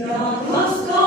God.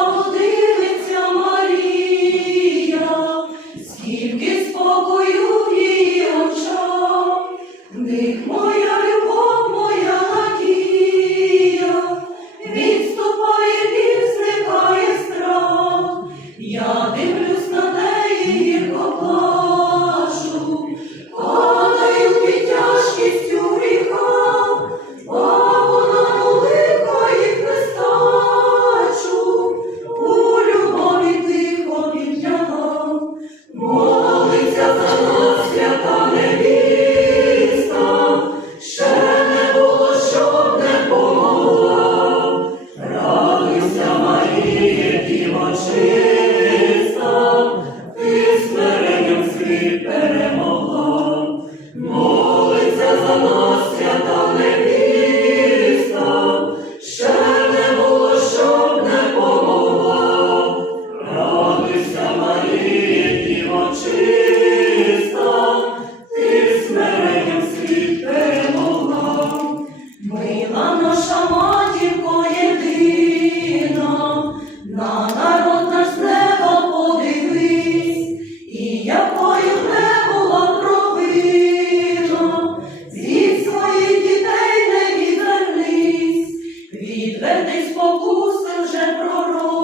Відвернись спокуси вже пророків,